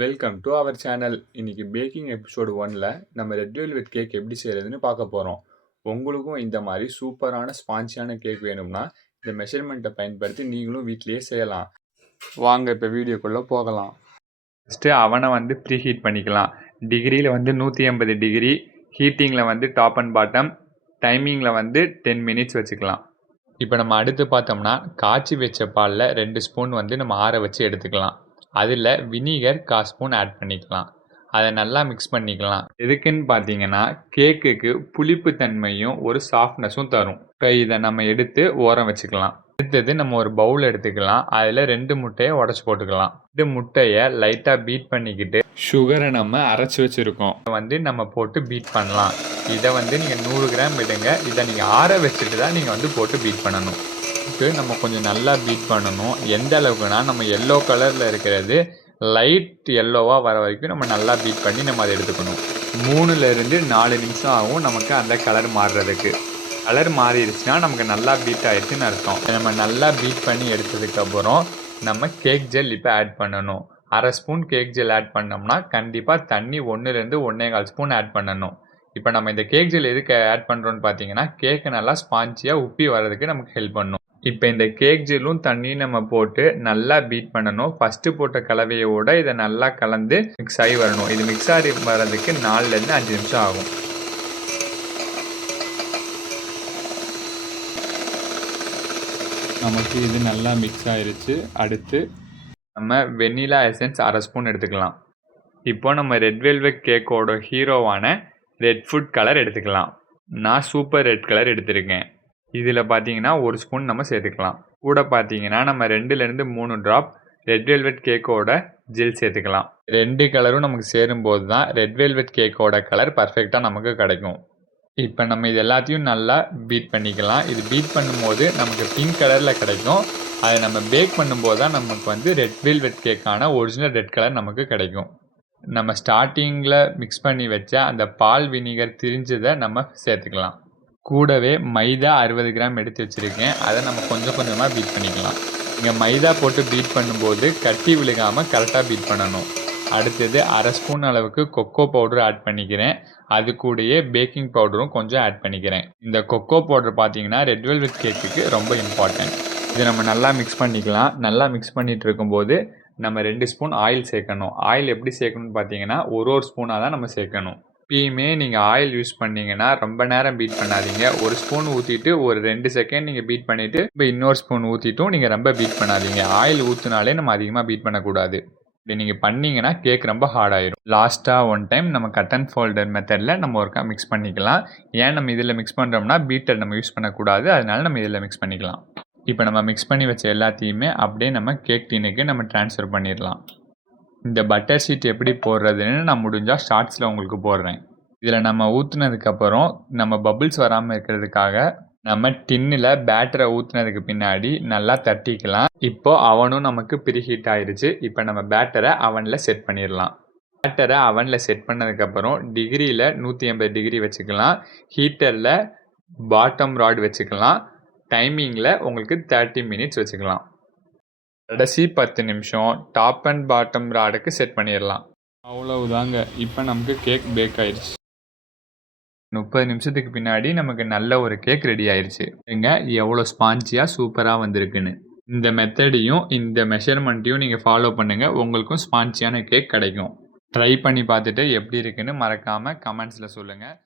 Welcome to our channel. இன்னைக்கு baking episode 1ல நம்ம ரெட் வெல்வெட் கேக் எப்படி செய்கிறதுன்னு பார்க்க போகிறோம். உங்களுக்கும் இந்த மாதிரி சூப்பரான ஸ்பான்சியான கேக் வேணும்னா இந்த மெஷர்மெண்ட்டை பயன்படுத்தி நீங்களும் வீட்டிலேயே செய்யலாம். வாங்க இப்போ வீடியோக்குள்ளே போகலாம். ஃபஸ்ட்டு அவனை ப்ரீ ஹீட் பண்ணிக்கலாம். டிகிரியில் 180 டிகிரி, ஹீட்டிங்கில் டாப் அண்ட் பாட்டம், டைமிங்கில் 10 மினிட்ஸ் வச்சுக்கலாம். இப்போ நம்ம அடுத்து பார்த்தோம்னா காய்ச்சி வச்ச பாலில் 2 ஸ்பூன் நம்ம ஆற வச்சு எடுத்துக்கலாம். அதில் வினிகர் 1/4 ஸ்பூன் ஆட் பண்ணிக்கலாம். அதை நல்லா மிக்ஸ் பண்ணிக்கலாம். எதுக்குன்னு பார்த்தீங்கன்னா கேக்குக்கு புளிப்பு தன்மையும் ஒரு சாஃப்ட்னஸும் தரும். இப்போ இதை நம்ம எடுத்து ஓரம் வச்சுக்கலாம். அடுத்தது நம்ம ஒரு பவுல் எடுத்துக்கலாம். அதில் 2 முட்டையை உடச்சி போட்டுக்கலாம். 2 முட்டையை லைட்டாக பீட் பண்ணிக்கிட்டு சுகரை நம்ம அரைச்சி வச்சுருக்கோம் நம்ம போட்டு பீட் பண்ணலாம். இதை நீங்கள் 100 கிராம் விடுங்க. இதை நீங்கள் ஆற வச்சுட்டு தான் நீங்கள் போட்டு பீட் பண்ணணும். நம்ம கொஞ்சம் நல்லா பீட் பண்ணணும். எந்த அளவுக்குனா நம்ம எல்லோ கலரில் இருக்கிறது லைட் எல்லோவாக வர வரைக்கும் நம்ம நல்லா பீட் பண்ணி நம்ம அதை எடுத்துக்கணும். 3லேருந்து 4 நிமிஷம் ஆகும் நமக்கு அந்த கலர் மாறுறதுக்கு. கலர் மாறிடுச்சுன்னா நமக்கு நல்லா பீட் ஆகிடுச்சுன்னு அர்த்தம். நம்ம நல்லா பீட் பண்ணி எடுத்ததுக்கப்புறம் நம்ம கேக் ஜெல் இப்போ ஆட் பண்ணணும். 1/2 ஸ்பூன் கேக் ஜெல் ஆட் பண்ணோம்னா கண்டிப்பாக தண்ணி 1லேருந்து 1.25 ஸ்பூன் ஆட் பண்ணணும். இப்போ நம்ம இந்த கேக் ஜெல் எதுக்கு ஆட் பண்ணுறோன்னு பார்த்தீங்கன்னா கேக்கை நல்லா ஸ்பான்ச்சியாக உப்பி வர்றதுக்கு நமக்கு ஹெல்ப் பண்ணும். இப்போ இந்த கேக் ஜெல்லும் தண்ணியும் நம்ம போட்டு நல்லா பீட் பண்ணணும். ஃபஸ்ட்டு போட்ட கலவையோட இதை நல்லா கலந்து மிக்ஸ் ஆகி வரணும். இது மிக்ஸ் ஆகி வர்றதுக்கு 4லேருந்து 5 நிமிஷம் ஆகும். நமக்கு இது நல்லா மிக்ஸ் ஆயிருச்சு. அடுத்து நம்ம வெண்ணிலா எசன்ஸ் 1/2 ஸ்பூன் எடுத்துக்கலாம். இப்போ நம்ம ரெட் வெல்வெட் கேக்கோட ஹீரோவான ரெட் ஃபுட் கலர் எடுத்துக்கலாம். நான் சூப்பர் ரெட் கலர் எடுத்திருக்கேன். இதில் பார்த்தீங்கன்னா 1 ஸ்பூன் நம்ம சேர்த்துக்கலாம். கூட பார்த்தீங்கன்னா நம்ம 2லேருந்து 3 ட்ராப் ரெட் வெல்வெட் கேக்கோட ஜெல் சேர்த்துக்கலாம். 2 கலரும் நமக்கு சேரும்போது தான் ரெட் வெல்வெட் கேக்கோட கலர் பர்ஃபெக்டாக நமக்கு கிடைக்கும். இப்போ நம்ம இது எல்லாத்தையும் நல்லா பீட் பண்ணிக்கலாம். இது பீட் பண்ணும்போது நமக்கு பிங்க் கலரில் கிடைக்கும். அதை நம்ம பேக் பண்ணும்போது தான் நமக்கு ரெட் வெல்வெட் கேக்கான ஒரிஜினல் ரெட் கலர் நமக்கு கிடைக்கும். நம்ம ஸ்டார்டிங்கில் மிக்ஸ் பண்ணி வச்ச அந்த பால் வினிகர் திரிஞ்சதை நம்ம சேர்த்துக்கலாம். கூடவே மைதா 60 கிராம் எடுத்து வச்சுருக்கேன். அதை நம்ம கொஞ்சம் கொஞ்சமாக பீட் பண்ணிக்கலாம். இங்கே மைதா போட்டு பீட் பண்ணும்போது கட்டி விழுகாமல் கரெக்டாக பீட் பண்ணணும். அடுத்தது 1/2 ஸ்பூன் அளவுக்கு கொக்கோ பவுடர் ஆட் பண்ணிக்கிறேன். அது கூடயே பேக்கிங் பவுடரும் கொஞ்சம் ஆட் பண்ணிக்கிறேன். இந்த கொக்கோ பவுடர் பார்த்தீங்கன்னா ரெட் வெல்வெட் கேக்குக்கு ரொம்ப இம்பார்ட்டன்ட். இதை நம்ம நல்லா மிக்ஸ் பண்ணிக்கலாம். நல்லா மிக்ஸ் பண்ணிகிட்டு இருக்கும்போது நம்ம 2 ஸ்பூன் ஆயில் சேர்க்கணும். ஆயில் எப்படி சேர்க்கணும்னு பார்த்தீங்கன்னா ஒரு ஸ்பூனாக தான் நம்ம சேர்க்கணும். எப்பயுமே நீங்கள் ஆயில் யூஸ் பண்ணிங்கன்னா ரொம்ப நேரம் பீட் பண்ணாதீங்க. 1 ஸ்பூன் ஊற்றிட்டு ஒரு 2 செகண்ட் நீங்கள் பீட் பண்ணிவிட்டு இப்போ இன்னொரு ஸ்பூன் ஊற்றிட்டும் நீங்கள் ரொம்ப பீட் பண்ணாதீங்க. ஆயில் ஊற்றினாலே நம்ம அதிகமாக பீட் பண்ணக்கூடாது. இப்படி நீங்கள் பண்ணிங்கன்னா கேக் ரொம்ப ஹார்ட் ஆயிரும். லாஸ்ட்டாக 1 டைம் நம்ம கட் அண்ட் ஃபோல்டர் மெத்தடில் நம்ம ஒருக்கா மிக்ஸ் பண்ணிக்கலாம். ஏன் நம்ம இதில் மிக்ஸ் பண்ணுறோம்னா பீட்டர் நம்ம யூஸ் பண்ணக்கூடாது. அதனால நம்ம இதில் மிக்ஸ் பண்ணிக்கலாம். இப்போ நம்ம மிக்ஸ் பண்ணி வச்ச எல்லாத்தையுமே அப்படியே நம்ம கேக் டின்னுக்கு நம்ம ட்ரான்ஸ்ஃபர் பண்ணிடலாம். இந்த பட்டர் ஷீட் எப்படி போடுறதுன்னு நான் முடிஞ்சால் ஷார்ட்ஸில் உங்களுக்கு போடுறேன். இதில் நம்ம ஊற்றுனதுக்கப்புறம் நம்ம பபிள்ஸ் வராமல் இருக்கிறதுக்காக நம்ம டின்னில் பேட்டரை ஊற்றுனதுக்கு பின்னாடி நல்லா தட்டிக்கலாம். இப்போது அவனும் நமக்கு ப்ரீ ஹீட் ஆயிடுச்சு. இப்போ நம்ம பேட்டரை அவனில் செட் பண்ணிடலாம். பேட்டரை அவனில் செட் பண்ணதுக்கப்புறம் டிகிரியில் 180 டிகிரி வச்சுக்கலாம். ஹீட்டரில் பாட்டம் ராட் வச்சுக்கலாம். டைமிங்கில் உங்களுக்கு 30 மினிட்ஸ் வச்சுக்கலாம். கடைசி 10 நிமிஷம் டாப் அண்ட் பாட்டம் ராடுக்கு செட் பண்ணிடலாம். அவ்வளவுதாங்க. இப்போ நமக்கு கேக் பேக் ஆயிடுச்சு. 30 நிமிஷத்துக்கு பின்னாடி நமக்கு நல்ல ஒரு கேக் ரெடி ஆயிடுச்சு. எவ்வளோ ஸ்பான்ச்சியாக சூப்பராக வந்திருக்குன்னு. இந்த மெத்தடையும் இந்த மெஷர்மெண்ட்டையும் நீங்கள் ஃபாலோ பண்ணுங்கள். உங்களுக்கும் ஸ்பான்ச்சியான கேக் கிடைக்கும். ட்ரை பண்ணி பார்த்துட்டு எப்படி இருக்குன்னு மறக்காமல் கமெண்ட்ஸில் சொல்லுங்கள்.